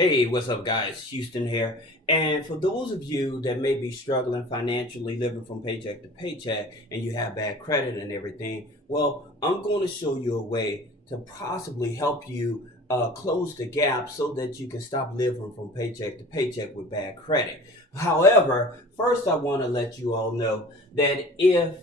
Hey, what's up, guys? Houston here. And for those of you that may be struggling financially, living from paycheck to paycheck, and you have bad credit and everything, well, I'm going to show you a way to possibly help you close the gap so that you can stop living from paycheck to paycheck with bad credit. However, first, I want to let you all know that if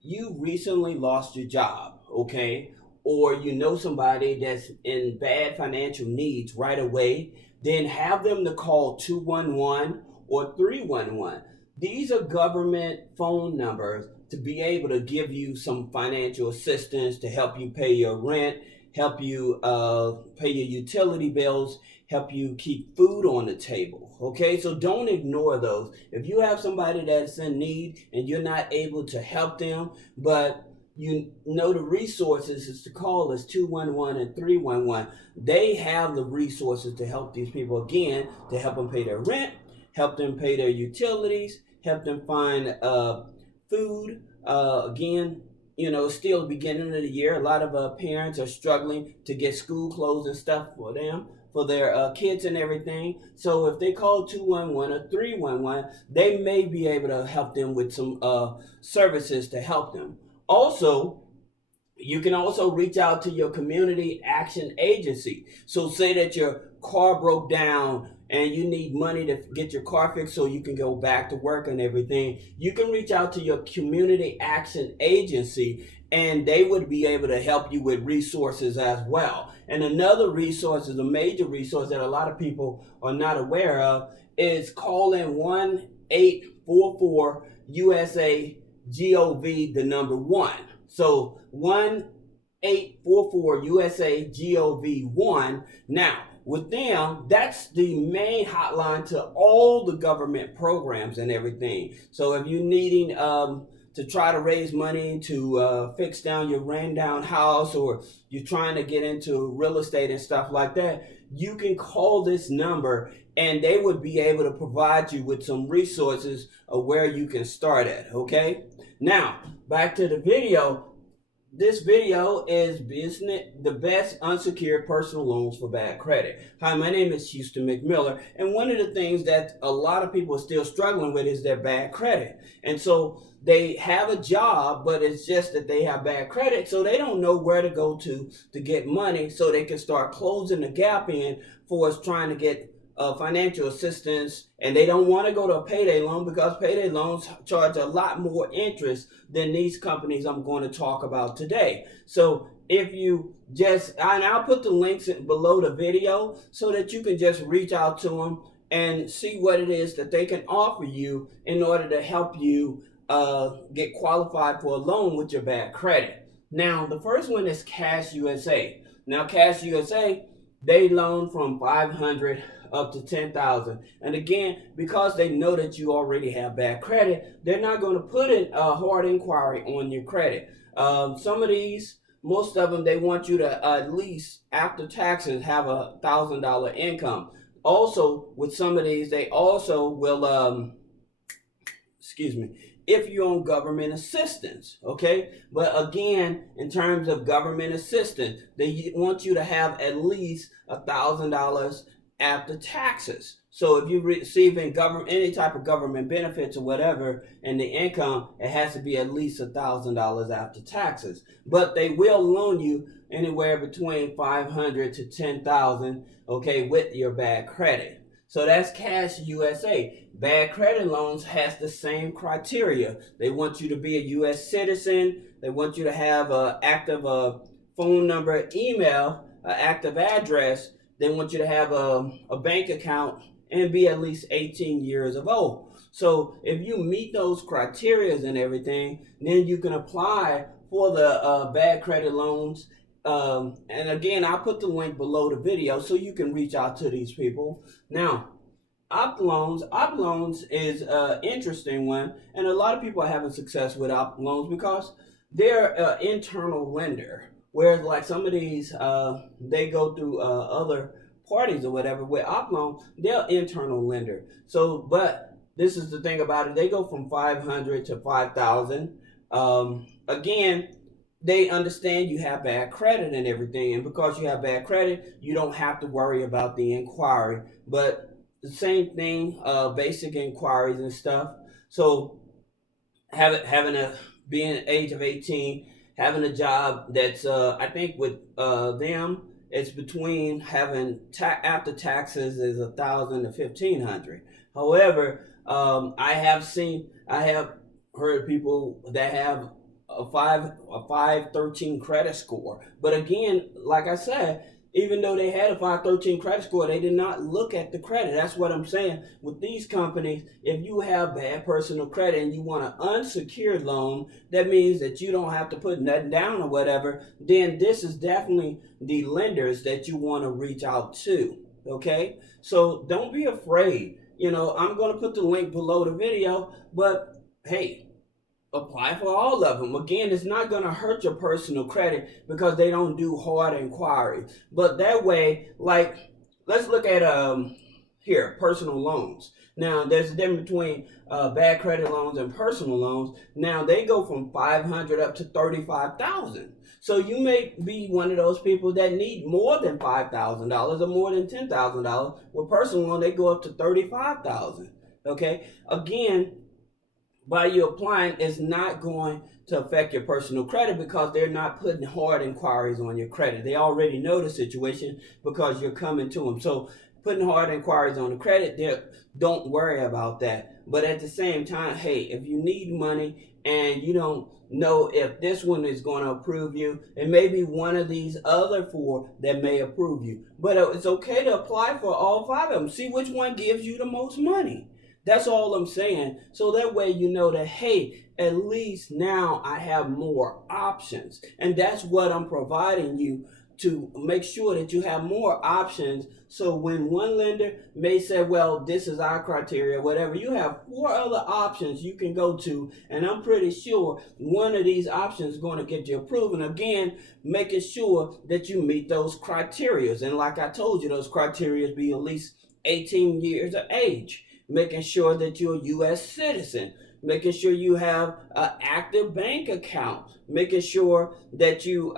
you recently lost your job, okay, or you know somebody that's in bad financial needs right away, then have them to call 211 or 311. These are government phone numbers to be able to give you some financial assistance to help you pay your rent, help you pay your utility bills, help you keep food on the table. Okay, so don't ignore those. If you have somebody that's in need and you're not able to help them, but you know the resources is to call us 211 and 311. They have the resources to help these people, again, to help them pay their rent, help them pay their utilities, help them find food. Again, still beginning of the year, a lot of parents are struggling to get school clothes and stuff for them, for their kids and everything. So if they call 211 or 311, they may be able to help them with some services to help them. Also, you can also reach out to your community action agency. So say that your car broke down and you need money to get your car fixed so you can go back to work and everything. You can reach out to your community action agency and they would be able to help you with resources as well. And another resource is a major resource that a lot of people are not aware of is calling 1-844 USA GOV, the number one. So 1-844 USA GOV 1. Now, with them, that's the main hotline to all the government programs and everything. So if you're needing to try to raise money to fix down your ran down house, or you're trying to get into real estate and stuff like that, you can call this number and they would be able to provide you with some resources of where you can start at. Okay, now back to the video. This video is the best unsecured personal loans for bad credit. Hi, my name is Houston McMiller, and one of the things that a lot of people are still struggling with is their bad credit. And so they have a job, but it's just that they have bad credit, so they don't know where to go to get money so they can start closing the gap in for us trying to get financial assistance, and they don't want to go to a payday loan because payday loans charge a lot more interest than these companies I'm going to talk about today. So if you just, and I'll put the links below the video so that you can just reach out to them and see what it is that they can offer you in order to help you get qualified for a loan with your bad credit. Now, the first one is CashUSA. Now, CashUSA, they loan from 500 up to 10,000. And again, because they know that you already have bad credit, they're not going to put in a hard inquiry on your credit. Some of these, most of them, they want you to at least after taxes have $1,000 income. Also, with some of these, they also will, if you're on government assistance, okay? But again, in terms of government assistance, they want you to have at least $1,000 after taxes. So if you're receiving any type of government benefits or whatever, and the income, it has to be at least $1,000 after taxes. But they will loan you anywhere between 500 to 10,000, okay, with your bad credit. So that's CashUSA. Bad credit loans has the same criteria. They want you to be a U.S. citizen. They want you to have an active phone number, email, an active address. They want you to have a bank account and be at least 18 years of old. So if you meet those criteria and everything, then you can apply for the bad credit loans. And again, I'll put the link below the video so you can reach out to these people. Now, OppLoans is an interesting one, and a lot of people are having success with OppLoans because they're an internal lender. Whereas like some of these, they go through other parties or whatever. With OppLoans, they're internal lender. So, but this is the thing about it. They go from 500 to 5,000. Again, they understand you have bad credit and everything, and because you have bad credit, you don't have to worry about the inquiry. But the same thing, basic inquiries and stuff. So having a being age of 18, having a job that's I think with them it's between having after taxes is 1,000 to 1,500. However, I have heard people that have a 513 credit score. But again, like I said, even though they had a 513 credit score, they did not look at the credit. That's what I'm saying. With these companies, if you have bad personal credit and you want an unsecured loan, that means that you don't have to put nothing down or whatever, then this is definitely the lenders that you want to reach out to. Okay? So don't be afraid. I'm going to put the link below the video, but hey, apply for all of them. Again, it's not going to hurt your personal credit because they don't do hard inquiries. But that way, like, let's look at here, personal loans. Now, there's a difference between bad credit loans and personal loans. Now, they go from 500 up to 35,000. So you may be one of those people that need more than $5,000 or more than $10,000. With personal loan, they go up to 35,000. Okay, again, by you applying, it's not going to affect your personal credit because they're not putting hard inquiries on your credit. They already know the situation because you're coming to them. So putting hard inquiries on the credit, don't worry about that. But at the same time, hey, if you need money and you don't know if this one is going to approve you, it may be one of these other four that may approve you. But it's okay to apply for all five of them. See which one gives you the most money. That's all I'm saying. So that way you know that, hey, at least now I have more options. And that's what I'm providing you, to make sure that you have more options. So when one lender may say, well, this is our criteria, whatever, you have 4 other options you can go to. And I'm pretty sure one of these options is going to get you approved. And again, making sure that you meet those criteria. And like I told you, those criteria be at least 18 years of age. Making sure that you're a U.S. citizen, making sure you have an active bank account, making sure that you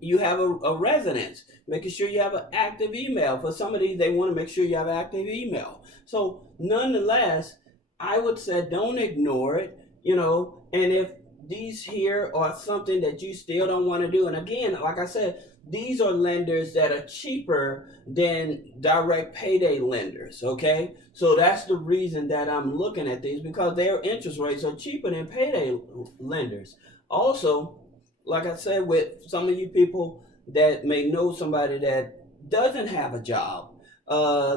you have a residence, making sure you have an active email. For some of these, they want to make sure you have an active email. So nonetheless, I would say don't ignore it, and if these here are something that you still don't want to do, and again, like I said, these are lenders that are cheaper than direct payday lenders, okay? So that's the reason that I'm looking at these, because their interest rates are cheaper than payday lenders. Also, like I said, with some of you people that may know somebody that doesn't have a job,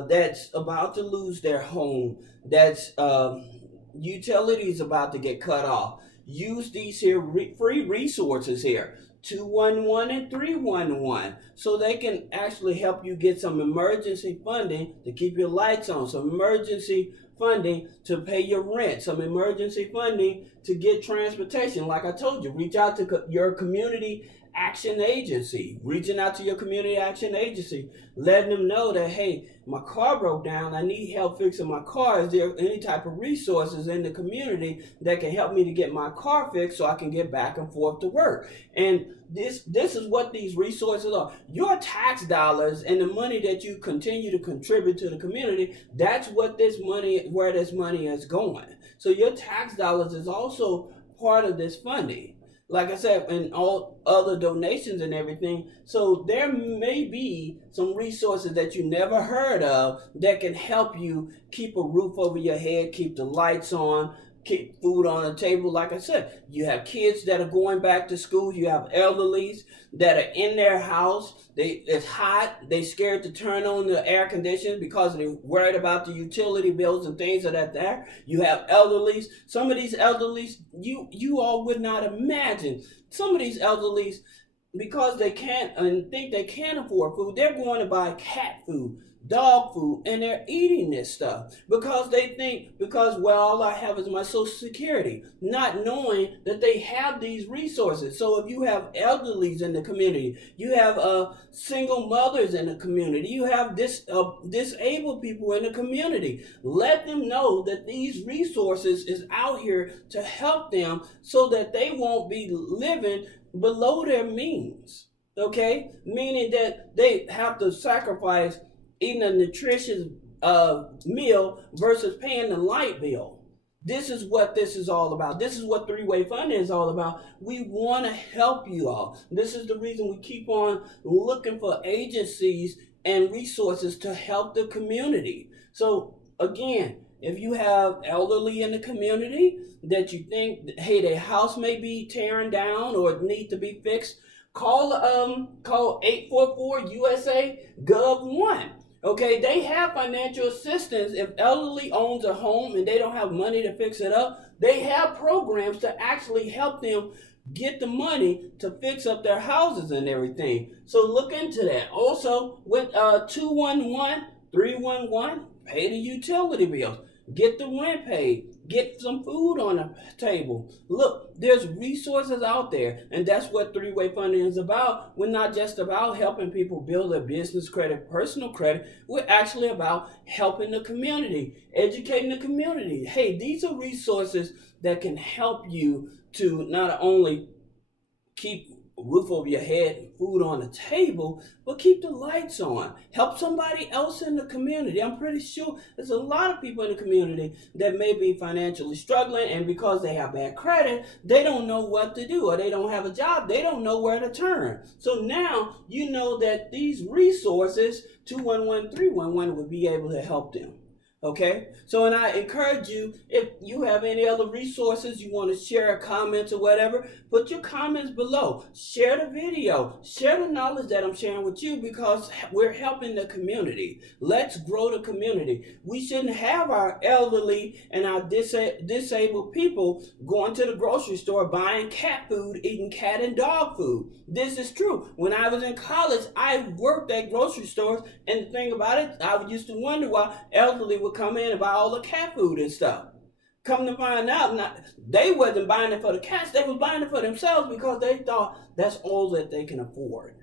that's about to lose their home, that's utilities about to get cut off, use these here free resources here. 211 and 311, so they can actually help you get some emergency funding to keep your lights on, some emergency funding to pay your rent, some emergency funding to get transportation. Like I told you, reach out to your community action agency, reaching out to your community action agency, letting them know that, hey, my car broke down, I need help fixing my car. Is there any type of resources in the community that can help me to get my car fixed so I can get back and forth to work? And this is what these resources are. Your tax dollars and the money that you continue to contribute to the community, that's what where this money is going. So your tax dollars is also part of this funding, like I said, and all other donations and everything. So there may be some resources that you never heard of that can help you keep a roof over your head, keep the lights on, keep food on the table. Like I said, you have kids that are going back to school. You have elderlies that are in their house. It's hot. They scared to turn on the air conditioning because they're worried about the utility bills and things of that there. You have elderlies. Some of these elderlies, you all would not imagine. Some of these elderlies, because they can't and think they can't afford food, they're going to buy cat food. dog food, and they're eating this stuff because they think, because, well, all I have is my Social Security, not knowing that they have these resources. So if you have elderlies in the community, you have single mothers in the community, you have disabled people in the community, let them know that these resources is out here to help them so that they won't be living below their means. Okay, meaning that they have to sacrifice eating a nutritious meal versus paying the light bill. This is what this is all about. This is what three-way funding is all about. We want to help you all. This is the reason we keep on looking for agencies and resources to help the community. So again, if you have elderly in the community that you think, hey, their house may be tearing down or need to be fixed, call 844 USA Gov 1. Okay, they have financial assistance. If elderly owns a home and they don't have money to fix it up, they have programs to actually help them get the money to fix up their houses and everything. So look into that. Also, with 211-311, pay the utility bills, get the rent paid, get some food on the table. Look, there's resources out there, and that's what three-way funding is about. We're not just about helping people build their business credit, personal credit. We're actually about helping the community, educating the community. Hey, these are resources that can help you to not only keep a roof over your head, food on the table, but keep the lights on. Help somebody else in the community. I'm pretty sure there's a lot of people in the community that may be financially struggling, and because they have bad credit, they don't know what to do, or they don't have a job, they don't know where to turn. So now you know that these resources, 211-311, would be able to help them. Okay, so and I encourage you, if you have any other resources you want to share, comments or whatever, put your comments below. Share the video, share the knowledge that I'm sharing with you, because we're helping the community. Let's grow the community. We shouldn't have our elderly and our disabled people going to the grocery store buying cat food, eating cat and dog food. This is true. When I was in college, I worked at grocery stores, and the thing about it, I used to wonder why elderly would come in and buy all the cat food and stuff. Come to find out, they wasn't buying it for the cats, they was buying it for themselves because they thought that's all that they can afford.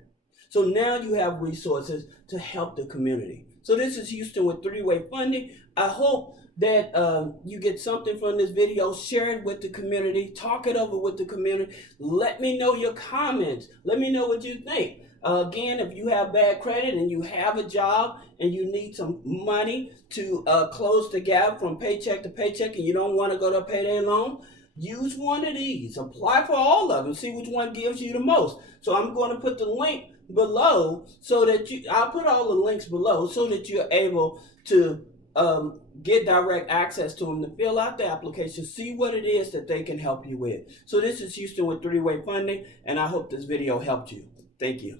So now you have resources to help the community. So this is Houston with three-way funding. I hope that you get something from this video. Share it with the community, talk it over with the community. Let me know your comments. Let me know what you think. Again, if you have bad credit and you have a job and you need some money to close the gap from paycheck to paycheck, and you don't want to go to a payday loan, use one of these. Apply for all of them. See which one gives you the most. So I'm going to put the link below so that I'll put all the links below so that you're able to get direct access to them to fill out the application, see what it is that they can help you with. So this is Houston with three-way funding, and I hope this video helped you. Thank you.